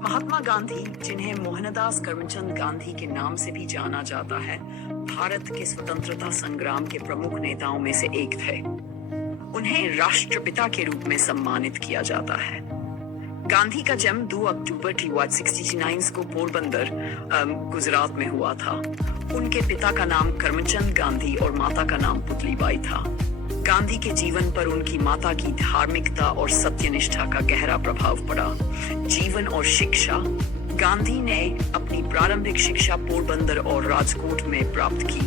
महात्मा गांधी, जिन्हें मोहनदास करमचंद गांधी के नाम से भी जाना जाता है, भारत के स्वतंत्रता संग्राम के प्रमुख नेताओं में से एक थे। उन्हें राष्ट्रपिता के रूप में सम्मानित किया जाता है। गांधी का जन्म 2 अक्टूबर 1869 को पोरबंदर, गुजरात में हुआ था। उनके पिता का नाम करमचंद गांधी और माता का नाम पुतलीबाई था। गांधी के जीवन पर उनकी माता की धार्मिकता और सत्यनिष्ठा का गहरा प्रभाव पड़ा। जीवन और शिक्षा। गांधी ने अपनी प्रारंभिक शिक्षा पोरबंदर और राजकोट में प्राप्त की।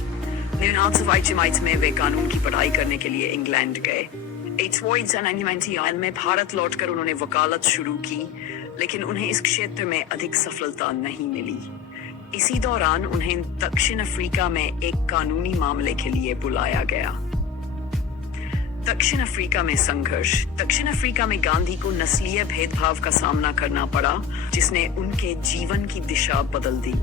निम्नात में वे कानून की पढ़ाई करने के लिए इंग्लैंड गए। 1999 में भारत लौटकर उन्होंने वकालत शुरू की, लेकिन उन्हें इस क्षेत्र में अधिक सफलता नहीं मिली। इसी दौरान उन्हें दक्षिण अफ्रीका में एक कानूनी मामले के लिए बुलाया गया। दक्षिण अफ्रीका में संघर्ष। दक्षिण अफ्रीका में गांधी को नस्लीय भेदभाव का सामना करना पड़ा, जिसने उनके जीवन की दिशा बदल दी।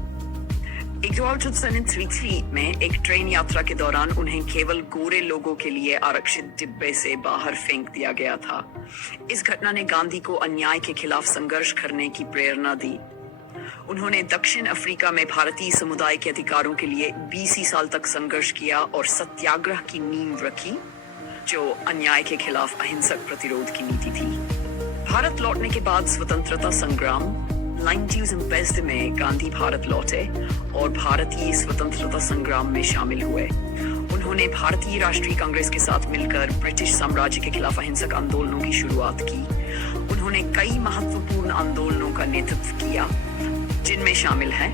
1933 में एक ट्रेन यात्रा के दौरान उन्हें केवल गोरे लोगों के लिए आरक्षित डिब्बे से बाहर फेंक दिया गया था। इस घटना ने गांधी को अन्याय के खिलाफ संघर्ष करने की प्रेरणा दी। उन्होंने दक्षिण अफ्रीका में भारतीय समुदाय के अधिकारों के लिए 20 साल तक संघर्ष किया और सत्याग्रह की नींव रखी, जो अन्याय के खिलाफ अहिंसक प्रतिरोध की नीति थी। भारत लौटने के बाद स्वतंत्रता संग्राम 1950 में गांधी भारत लौटे और भारतीय स्वतंत्रता संग्राम में शामिल हुए। उन्होंने भारतीय राष्ट्रीय कांग्रेस के साथ मिलकर ब्रिटिश साम्राज्य के खिलाफ अहिंसक आंदोलनों की शुरुआत की। उन्होंने कई महत्वपूर्ण आंदोलनों का नेतृत्व किया, जिनमें शामिल है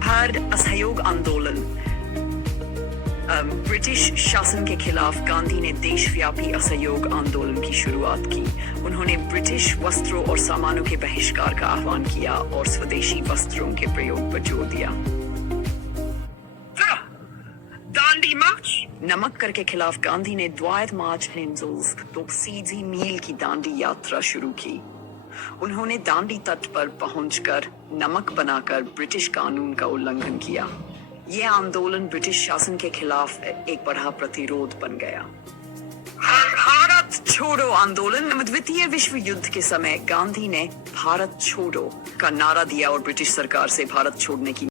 भारत असहयोग आंदोलन। ब्रिटिश शासन के खिलाफ गांधी ने देशव्यापी असहयोग आंदोलन की शुरुआत की। उन्होंने ब्रिटिश वस्त्रों और सामानों के बहिष्कार का आह्वान किया और स्वदेशी वस्त्रों के प्रयोग पर जोर दिया। दांडी मार्च। नमक कर के खिलाफ गांधी ने द्वायत मार्च तो सीधी मील की दांडी यात्रा शुरू की। उन्होंने दांडी तट पर पहुंचकर नमक बनाकर ब्रिटिश कानून का उल्लंघन किया। यह आंदोलन ब्रिटिश शासन के खिलाफ एक बड़ा प्रतिरोध बन गया। भारत छोड़ो आंदोलन। द्वितीय विश्व युद्ध के समय गांधी ने भारत छोड़ो का नारा दिया और ब्रिटिश सरकार से भारत छोड़ने की